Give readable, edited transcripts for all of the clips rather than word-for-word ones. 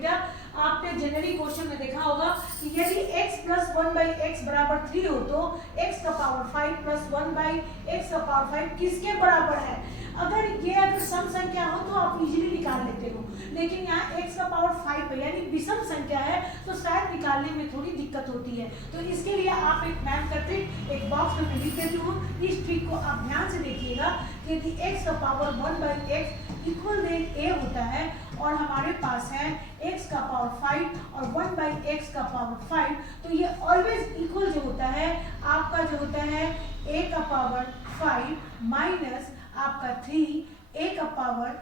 बेटा आपने generally question में देखा होगा कि यदि x प्लस 1/x बराबर 3 हो तो x का पावर 5 प्लस 1/x का पावर 5 किसके बराबर है। अगर सम संख्या हो तो आप इजीली निकाल लेते हो, लेकिन यहाँ x का पावर 5 है यानी विषम संख्या है तो शायद निकालने में थोड़ी दिक्कत होती है। तो इसके लिए आप एक मैम का ट्रिक एक बॉक्स में लिख देती हूँ, इस ट्रिक को आप ध्यान से देखिएगा कि यदि x का power 1/x equal then a होता है और हमारे पास है x का पावर 5 और 1/x का पावर 5, तो ये ऑलवेज इक्वल जो होता है आपका जो होता है a का पावर 5 माइनस आपका 3 a का पावर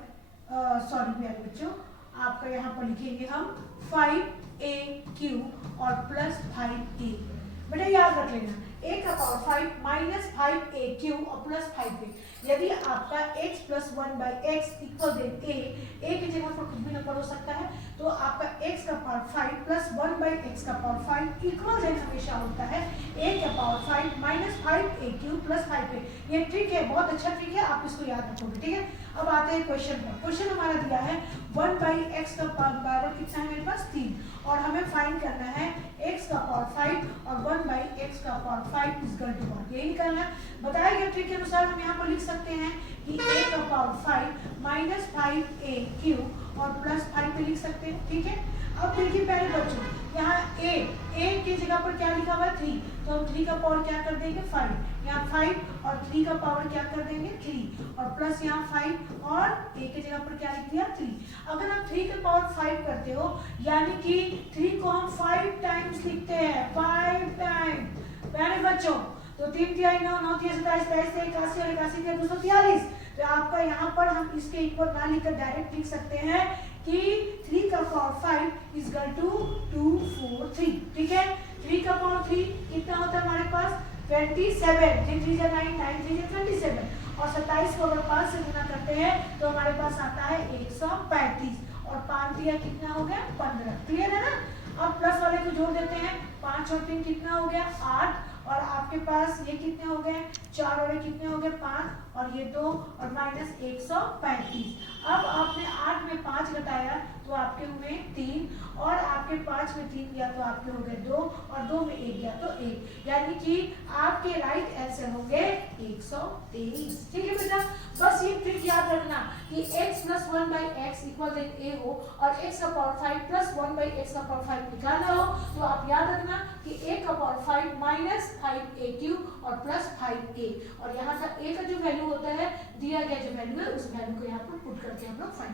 सॉरी प्यारे बच्चों, आपका यहाँ पर लिखेंगे हम 5a³ और प्लस 5a। बेटा याद रख लेना a का पावर 5 माइनस 5a³ और प्लस 5a। यदि आपका x plus 1/x equal then a की जगह पर कुछ भी नंबर हो सकता है, तो आपका x का पावर 5 प्लस 1/x का पावर 5 इक्वल देन हमेशा होता है a का power 5 minus 5a³ plus 5a। ये ट्रिक है, बहुत अच्छा ट्रिक है, आप इसको याद रखोगे। ठीक है, अब आते हैं क्वेश्चन पर। क्वेश्चन हमारा दिया है 1/x का पावर कितना है मेरे पास 3 और हमें फाइंड करना है x का पावर 5 और 1/x का पावर 5 इज इक्वल टू 1। यही निकालना है। बताए गए ट्रिक के अनुसार हम यहाँ पर लिख सकते हैं कि a का पावर 5 माइनस 5a³ और प्लस 5 पे लिख सकते हैं। ठीक है, अब देखिए पहले बच्चों यहाँ a की जगह पर क्या लिखा हुआ है 3, तो हम 3 का पावर क्या कर देंगे 5, यहाँ 5 और 3 का पावर क्या कर देंगे 3 और प्लस यहाँ 5 और a की जगह पर क्या लिख दिया 3। अगर आप 3 के पावर 5 करते हो यानी कि 3 को हम 5 टाइम्स लिखते हैं, 5 टाइम्स प्यारे बच्चों। तो 3 तिहाई 9, 9 तिहाई 27, 23 81 और 81 तिहाई 243। तो आपका यहाँ पर हम इसके इक्वल ना लिखकर डायरेक्ट लिख सकते हैं कि 3 का पावर 5 इज इक्वल टू 243। ठीक है, 3 का पावर 3 कितना होता है हमारे पास 27, 3 3 9, 9 3 27 और 27 को अगर 5 से गुना करते हैं तो हमारे पास आता है 135 और 5 दिया कितना हो गया 15। क्लियर है ना। अब प्लस वाले को जोड़ देते हैं, 5 और 3 कितना हो गया 8 और आपके पास ये कितने हो गए 4 और ये कितने हो गए 5 और ये 2 और माइनस 135। अब आपने 8 में 5 घटाया तो आपके हुए 3 और आपके 5 में 3 गया तो आपके हो गए 2 और 2 में 1 गया तो 1, यानी कि आपके राइट आंसर होंगे 123। ठीक है बेटा, बस ये ट्रिक याद रखना कि x plus 1/x equal then a हो और x का पावर 5 प्लस 1/x का पावर 5 निकालना हो तो आप याद रखना कि a का पावर 5 माइनस 5a³ और प्लस 5a और यहाँ का a का जो वैल्यू होता है दिया गया जो वैल्यू है उस वैल्यू को यहाँ पर पुट करके हम लोग फाइंड